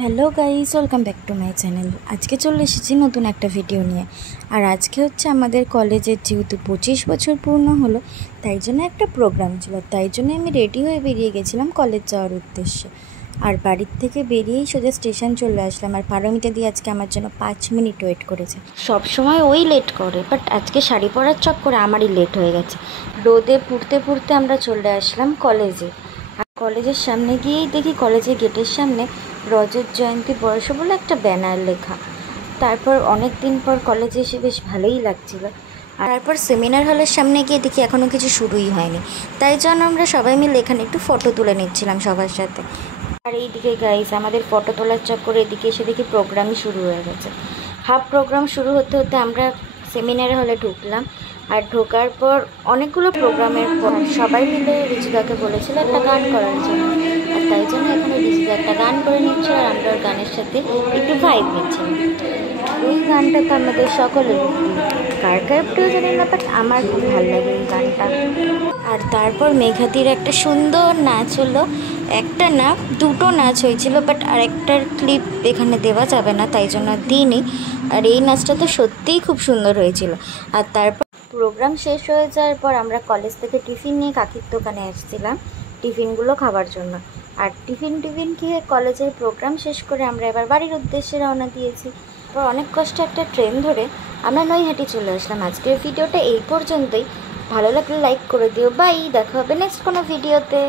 Hello guys, welcome back to my channel. আজকে চলে এসেছি নতুন একটা ভিডিও নিয়ে। আর আজকে হচ্ছে আমাদের কলেজের যেহেতু 25 বছর পূর্ণ হলো, তাই জন্য একটা প্রোগ্রাম ছিল। তাই জন্য আমি রেডি হয়ে বেরিয়ে গেছিলাম কলেজ যাওয়ার উদ্দেশ্যে। আর বাড়ির থেকে বেরিয়েই সোজা স্টেশন চলে আসলাম। আর পারমিতা দিয়ে আজকে আমার জন্য 5 মিনিট ওয়েট করেছে। সব সময় ওই লেট করে, বাট আজকে শাড়ি পরার চক্করে আমারই লেট হয়ে গেছে। রোদে পুড়তে পুড়তে আমরা চলে আসলাম কলেজে। আর কলেজের সামনে গিয়েই দেখি কলেজের গেটের সামনে রজত জয়ন্তী বর্ষ বলে একটা ব্যানার লেখা। তারপর অনেক দিন পর কলেজে এসে বেশ ভালোই লাগছিল। আর তারপর সেমিনার হলের সামনে গিয়ে দেখি এখনও কিছু শুরুই হয়নি, তাই জন্য আমরা সবাই মিলে এখানে একটু ফটো তুলে নিচ্ছিলাম সবার সাথে। আর এইদিকে গাইস, আমাদের ফটো তোলার চক্করে এদিকে এসে দেখি প্রোগ্রামই শুরু হয়ে গেছে। হাফ প্রোগ্রাম শুরু হতে হতে আমরা সেমিনার হলে ঢুকলাম। আর ঢোকার পর অনেকগুলো প্রোগ্রামের পর সবাই মিলে ঋচিকাকে বলেছিল একটা গান করার জন্য। আর তাই জন্য এখানে ঋচিকা একটা গান করে নিচ্ছে, আর আমরা ওর গানের সাথে একটু ভাইব নিচ্ছিলাম। এই গানটা তো আমাদের সকলের কার কার প্রিয় জানি না, বাট আমার খুব ভালো লাগে এই গানটা। আর তারপর মেঘাতির একটা সুন্দর নাচ হলো। একটা না, দুটো নাচ হয়েছিল, বাট আরেকটার ক্লিপ এখানে দেওয়া যাবে না, তাই জন্য দিইনি। আর এই নাচটা তো সত্যিই খুব সুন্দর হয়েছিল। আর তারপর প্রোগ্রাম শেষ হয়ে যাওয়ার পর আমরা কলেজ থেকে টিফিন নিয়ে কাকির দোকানে এসেছিলাম টিফিনগুলো খাওয়ার জন্য। আর টিফিন খেয়ে কলেজের প্রোগ্রাম শেষ করে আমরা এবার বাড়ির উদ্দেশ্যে রওনা দিয়েছি। তারপর অনেক কষ্টে একটা ট্রেন ধরে আমরা নৈহাটি চলে আসলাম। আজকের ভিডিওটা এই পর্যন্তই। ভালো লাগলে লাইক করে দিও। বাই, দেখা হবে নেক্সট কোনো ভিডিওতে।